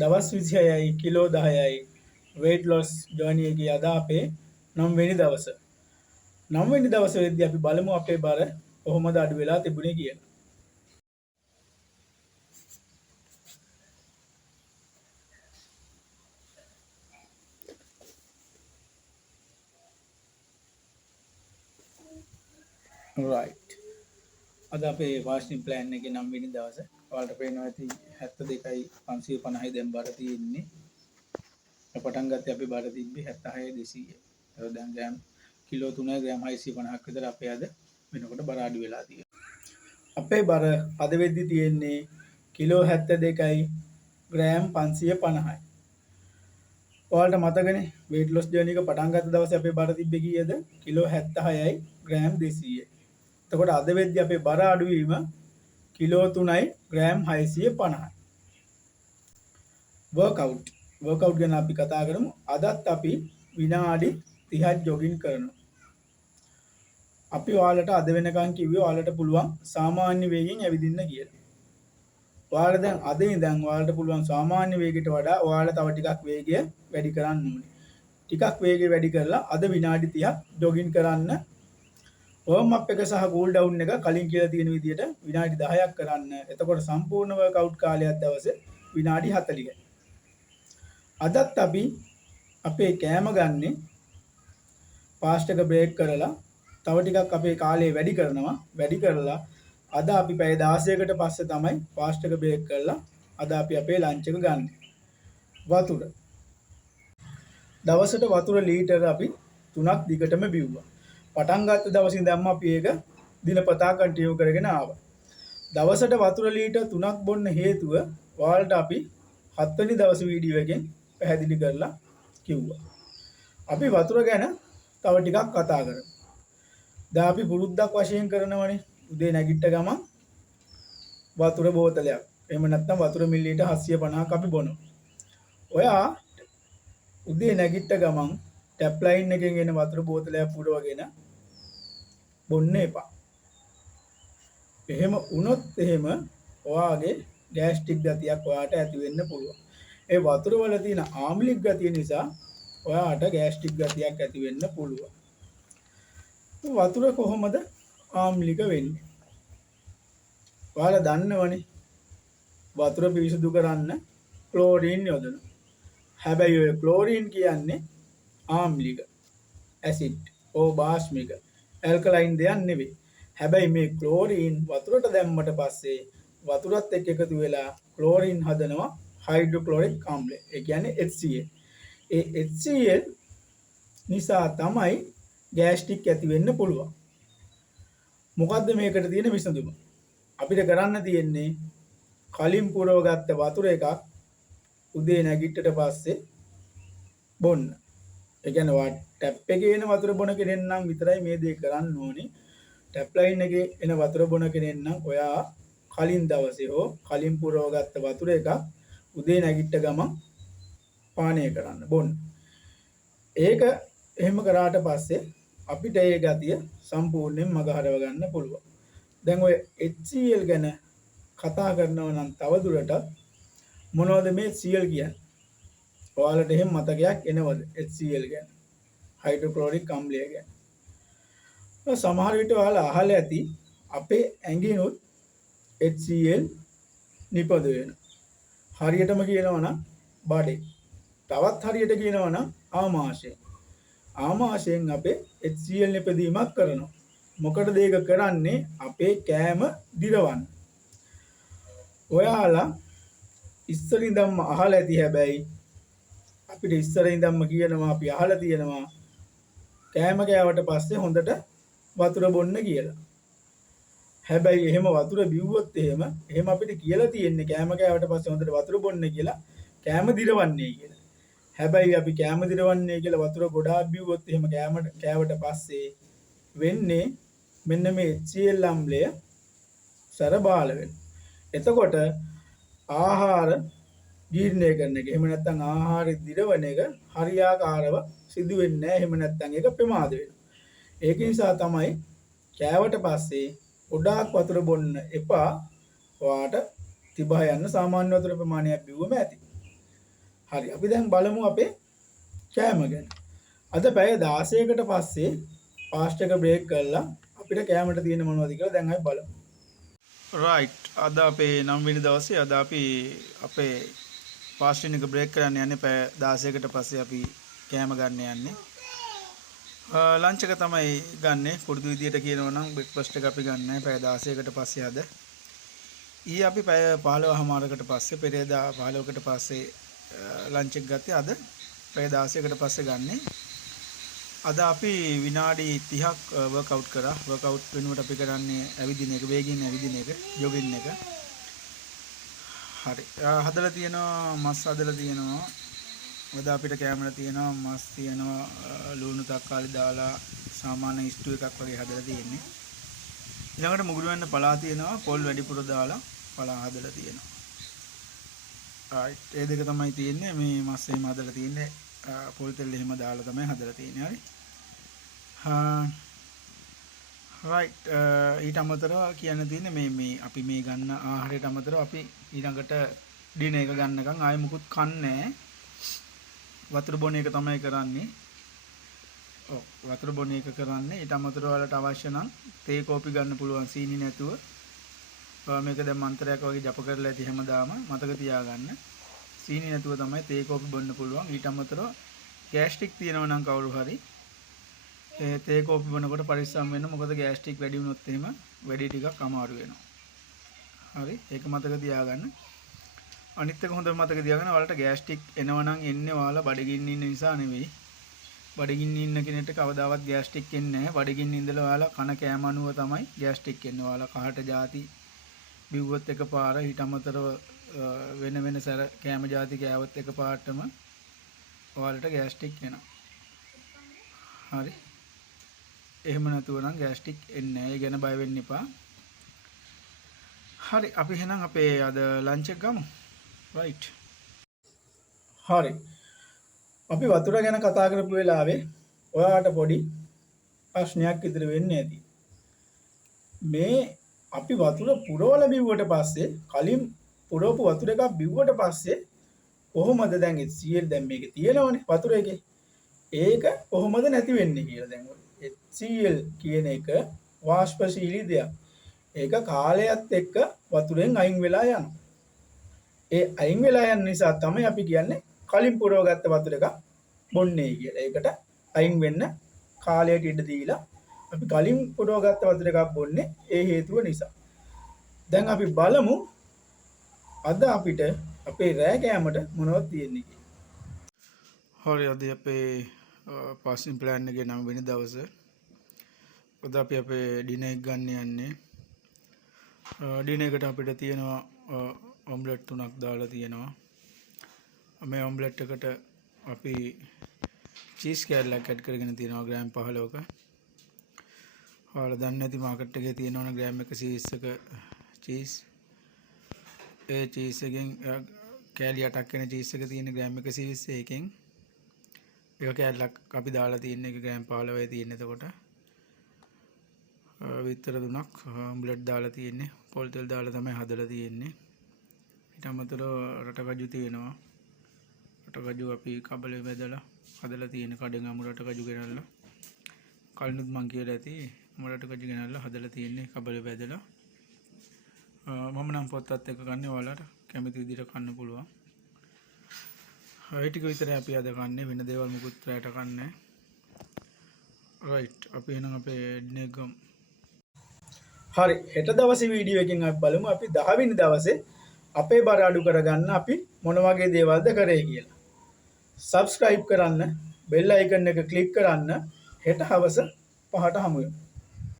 දවස් 26යි kilo 10යි weight loss journey එකේ අද අපේ 9 වෙනි දවස. 9 වෙනි දවසේදී අපි බලමු අපේ බර කොහොමද අඩු වෙලා තිබුණේ කියලා. right. අද අපේ වාෂ්නින් ප්ලෑන් එකේ 9 වෙනි දවසේ. ඔයාලට පේනවා ඇති 72යි 550යි දැන් බර තියෙන්නේ. පටන් ගත්තේ අපි බර තිබ්බේ 76 200. ඒක දැන් ග්‍රෑම් කිලෝ 3 ග්‍රෑම් 650ක් විතර අපේ අද වෙනකොට බර අඩු වෙලා තියෙනවා. අපේ බර අද වෙද්දි තියෙන්නේ කිලෝ 72යි ග්‍රෑම් 550යි. ඔයාලට මතකනේ weight loss journey එක පටන් ගත්ත දවසේ අපේ බර තිබ්බේ කීයද? කිලෝ 76යි ග්‍රෑම් 200යි. එතකොට අද වෙද්දි අපේ බර අඩුවීම කිලෝ 3යි ග්‍රෑම් 650යි. වර්කවුට් ගැන අපි කතා කරමු. අදත් අපි විනාඩි 30ක් ජොගින් කරනවා. අපි ඔයාලට අද වෙනකන් කිව්වේ ඔයාලට පුළුවන් සාමාන්‍ය වේගයෙන් ඇවිදින්න කියලා. ඔයාලා දැන් අද ඉඳන් ඔයාලට පුළුවන් සාමාන්‍ය වේගයට වඩා ඔයාලා තව ටිකක් වේගය වැඩි කරන්න ඕනේ. ටිකක් වේගය වැඩි කරලා අද විනාඩි 30ක් ජොගින් කරන්න. වර්ම් අප් එක සහ කූල් ඩවුන් එක කලින් කියලා තියෙන විදිහට විනාඩි 10ක් කරන්න. එතකොට සම්පූර්ණ වර්කවුට් කාලයක් දවසේ විනාඩි 40යි. අදත් අපි අපේ කෑම ගන්නේ ෆාස්ට් එක බ්‍රේක් කරලා තව ටිකක් අපේ කාලය වැඩි කරනවා. වැඩි කරලා අද අපි පැය 16කට පස්සේ තමයි ෆාස්ට් එක බ්‍රේක් කරලා අද අපි අපේ ලන්ච් එක ගන්න. වතුර. දවසට වතුර ලීටර අපි 3ක් දිගටම බිව්වා. පටන් ගත්ත දවසේ ඉඳන්ම අපි ඒක දිනපතා කන්ටිනියු කරගෙන ආවා. දවසට වතුර ලීටර් 3ක් බොන්න හේතුව ඔයාලට අපි 7 වෙනි දවසේ වීඩියෝ එකෙන් පැහැදිලි කරලා කිව්වා. අපි වතුර ගැන තව ටිකක් කතා කරමු. දැන් අපි පුරුද්දක් වශයෙන් කරනවනේ උදේ නැගිට ගමන් වතුර බෝතලයක්. එහෙම නැත්නම් වතුර මිලිලීටර් 750ක් අපි බොනවා. ඔයා උදේ නැගිට ගමන් ටැප් ලයින් එකෙන් එන වතුර බෝතලයක් පුරවගෙන බොන්න එපා. එහෙම වුණොත් එහෙම ඔයාගේ ගෑස්ට්‍රික් ගතියක් ඔයාට ඇති වෙන්න පුළුවන්. ඒ වතුර වල තියෙන ආම්ලික ගතිය නිසා ඔයාට ගෑස්ට්‍රික් ගතියක් ඇති වෙන්න පුළුවන්. වතුර කොහොමද ආම්ලික වෙන්නේ? ඔයාලා දන්නවනේ වතුර පිරිසිදු කරන්න ක්ලෝරින් යොදනවා. හැබැයි ඔය ක්ලෝරින් කියන්නේ ආම්ලික ඇසිඩ් බාස්මික ඇල්කලයින් දෙයක් නෙවෙයි. හැබැයි මේ ක්ලෝරින් වතුරට දැම්මට පස්සේ වතුරත් එක්ක එකතු වෙලා ක්ලෝරින් හදනවා හයිඩ්‍රොක්ලොරික් ආම්ලය. ඒ කියන්නේ HCl. ඒ HCl නිසා තමයි ගෑස්ට්‍රික් ඇති වෙන්න පුළුවන්. මොකද්ද මේකට තියෙන විසඳුම? අපිට කරන්න තියෙන්නේ කලින් පුරවගත්ත වතුර එකක් උදේ නැගිට්ටට පස්සේ බොන්න. ඒ කියන්නේ ටැප් එකේ එන වතුර බොන කෙනෙක් නම් විතරයි මේ දේ කරන්න ඕනේ. ටැප් ලයින් එකේ එන වතුර බොන කෙනෙක් නම් ඔයා කලින් දවසේ හෝ කලින් පුරවගත්ත වතුර එකක් උදේ නැගිට්ට ගමන් පානය කරන්න බොන්න. ඒක එහෙම කරාට පස්සේ අපිට ඒ ගතිය සම්පූර්ණයෙන් මගහරව ගන්න පුළුවන්. දැන් ඔය HCl ගැන කතා කරනවා නම් තවදුරටත් මොනවද මේ Cl කියන්නේ? ඔයාලට එහෙම මතකයක් එනවද HCl ගැන? හයිඩ්‍රොක්ලොරික් ආම්ලය ගැන. සමහර විට ඔයාලා අහලා ඇති අපේ ඇඟිනුත් HCl නිපද වෙනවා. හරියටම කියනවා නම් බඩේ. තවත් හරියට කියනවා නම් ආමාශයෙන්. ආමාශයෙන් අපේ HCl නිපදීමක් කරනවා. මොකටද ඒක කරන්නේ? අපේ කෑම දිරවන්න. ඔයාලා ඉස්සර ඉඳන්ම අහලා ඇති හැබැයි අපිට ඉස්සර ඉඳන්ම කියනවා අපි අහලා තියෙනවා කෑම කෑවට පස්සේ හොඳට වතුර බොන්න කියලා. හැබැයි එහෙම වතුර බිව්වොත් එහෙම අපිට කියලා තියෙන්නේ කෑම කෑවට පස්සේ හොඳට වතුර බොන්න කියලා කෑම දිරවන්නේ කියලා. හැබැයි අපි කෑම දිරවන්නේ කියලා වතුර ගොඩාක් බිව්වොත් එහෙම කෑවට පස්සේ වෙන්නේ මෙන්න මේ HCl අම්ලය සරබාල වෙනවා. එතකොට ආහාර ජීර්ණය කරන එක එහෙම නැත්නම් ආහාර දිරවන එක හරියාකාරව සිදු වෙන්නේ නැහැ. එහෙම නැත්නම් ඒක ප්‍රමාද වෙනවා. ඒක නිසා තමයි කෑවට පස්සේ ගොඩාක් වතුර බොන්න එපා. ඔයාට තිබහ යන්න සාමාන්‍ය වතුර ප්‍රමාණයක් බිව්වම ඇති. හරි අපි දැන් බලමු අපේ කෑම ගැන. අද පැය 16කට පස්සේ ෆාස්ට් එක බ්‍රේක් කරලා අපිට කෑමට තියෙන මොනවද කියලා දැන් අපි බලමු. රයිට් අද අපේ 9 වෙනි දවසේ අද අපි අපේ ෆාස්ටින් එක බ්‍රේක් කරන්න යන්නේ පැය 16කට පස්සේ අපි කෑම ගන්න යන්නේ. ලන්ච් එක තමයි ගන්නෙ පුරුදු විදියට කියනවා නම් බ්‍රෙක්ෆාස්ට් එක අපි ගන්නෑ පැය 16කට පස්සේ අද. ඊයේ අපි පැය 15:00කට පස්සේ පෙරේදා 15කට පස්සේ ලන්ච් එක ගත්තේ අද පැය 16කට පස්සේ ගන්නෙ. අද අපි විනාඩි 30ක් වර්ක්අවුට් කරා. වර්ක්අවුට් වෙනුවට අපි කරන්නේ ඇවිදින එක, වේගින් ඇවිදින එක, ජොගින් එක. හරි. හදලා තියෙනවා මස් හදලා තියෙනවා. අද අපිට කැමරා තියෙනවා මස් තියෙනවා ලුණු තක්කාලි දාලා සාමාන්‍ය ස්ටූ එකක් වගේ හදලා තියෙන්නේ. ඊළඟට මුගුරු වෙන්න පලා තියෙනවා පොල් වැඩිපුර දාලා පලා හදලා තියෙනවා. ඒ දෙක තමයි තියෙන්නේ. මේ මස් එහෙම හදලා තියෙන්නේ පොල් තෙල් එහෙම දාලා තමයි හදලා තියෙන්නේ. හරි. රයිට් ඊට අමතරව කියන්න තියෙන්නේ මේ අපි මේ ගන්න ආහාරයට අමතරව අපි ඊළඟට ඩිනර් එක ගන්නකම් ආයෙ මුකුත් කන්නේ වතුර බොන එක තමයි කරන්නේ. ඔව් වතුර බොන එක කරන්නේ. ඊට අමතරව ඔයාලට අවශ්‍ය නම් තේ කෝපි ගන්න පුළුවන් සීනි නැතුව. මේක දැන් මන්ත්‍රයක් වගේ ජප කරලා ඇති හැමදාම මතක තියාගන්න. සීනි නැතුව තමයි තේ කෝපි බොන්න පුළුවන්. ඊට අමතරව ගෑස්ට්‍රික් තියෙනවා නම් කවුරු හරි තේ කෝපි බොනකොට පරිස්සම් වෙන්න. මොකද ගෑස්ට්‍රික් වැඩි වුණොත් එහෙම වැඩි ටිකක් අමාරු වෙනවා. හරි ඒක මතක තියාගන්න. අනිත් එක හොඳට මතක තියාගන්න ඔයාලට ගෑස්ට්‍රික් එනවා නම් එන්නේ ඔයාලා බඩගින්න ඉන්න නිසා නෙවෙයි. බඩගින්න ඉන්න කෙනෙක්ට කවදාවත් ගෑස්ට්‍රික් එන්නේ නැහැ. බඩගින්න ඉඳලා ඔයාලා කන කෑම අනුව තමයි ගෑස්ට්‍රික් එන්නේ. ඔයාලා කහට ಜಾති බිව්වොත් එකපාර ඊට අමතරව වෙන වෙන සැර කෑම ಜಾති කෑවොත් එකපාරටම ඔයාලට ගෑස්ට්‍රික් එනවා. හරි. එහෙම නැතුව නම් ගෑස්ට්‍රික් එන්නේ නැහැ. ඒ ගැන බය වෙන්න එපා. හරි අපි එහෙනම් අපේ අද ලන්ච් එක ගමු. රයිට්. හරි. අපි වතුර ගැන කතා කරපු වෙලාවේ ඔයාලට පොඩි ප්‍රශ්නයක් ඉදිරි වෙන්නේ ඇති. මේ අපි වතුර පුරවලා බිව්වට පස්සේ කලින් පුරවපු වතුර එකක් බිව්වට පස්සේ කොහොමද දැන් HCl දැන් මේකේ තියෙනවනේ වතුර එකේ. ඒක කොහොමද නැති වෙන්නේ කියලා දැන් HCl කියන එක වාෂ්පශීලී දෙයක්. ඒක කාලයත් එක්ක වතුරෙන් අයින් වෙලා යනවා. ඒ අයින් වෙලා යන නිසා තමයි අපි කියන්නේ කලින් පුරවගත්ත වතුර එකක් බොන්නේ කියලා. ඒකට අයින් වෙන්න කාලයට ඉඩ දීලා අපි කලින් පුරවගත්ත වතුර එකක් බොන්නේ ඒ හේතුව නිසා. දැන් අපි බලමු අද අපිට අපේ රෑ කෑමට මොනවද තියෙන්නේ කියලා. හරි අද අපේ පාසින් ප්ලෑන් එකේ 9 වෙනි දවසේ. අද අපි අපේ ඩිනර් එක ගන්න යන්නේ. ඩිනර් එකට අපිට තියෙනවා ඔම්ලට් 3ක් දාලා තියෙනවා. මේ ඔම්ලට් එකට අපි චීස් කෑල්ලක් ඇඩ් කරගෙන තියෙනවා ග්‍රෑම් 15ක. ඔයාලා දන්නේ නැති මාකට් එකේ තියෙනවනේ ග්‍රෑම් 120ක චීස්. ඒ චීස් එකෙන් කෑලි 8ක් වෙන චීස් එක තියෙන ග්‍රෑම් 120 එකෙන් එක කෑල්ලක් අපි දාලා තියෙන එක ග්‍රෑම් 15යි තියෙන. එතකොට විතර 3ක් ඔම්ලට් දාලා තියෙන්නේ. පොල් තෙල් දාලා තමයි හදලා තියෙන්නේ. ඊට අමතරව රටකජු තියෙනවා. රටකජු අපි කබලේ වැදලා හදලා තියෙන කඩෙන් අමු රටකජු ගෙනල්ලා කලිනුත් මං කියලා ඇති රටකජු ගෙනල්ලා හදලා තියෙන්නේ කබලේ වැදලා. මම නම් පොත්තත් එක්ක කන්නේ. ඔයාලට කැමති විදිහට කන්න පුළුවන්. ඒ ටික විතරයි අපි අද කන්නේ. වෙන දේවල් මුකුත් රැට කන්නේ. රයිට් අපි එහෙනම් අපේ ඩිනර් එක ගමු. හරි හෙට දවසේ වීඩියෝ එකකින් අපි බලමු අපි 10 වෙනි දවසේ අපේ බර අඩු කරගන්න අපි මොන වගේ දේවල්ද කරේ කියලා. subscribe කරන්න, bell icon එක click කරන්න. හෙට හවස 5ට හමු වෙමු.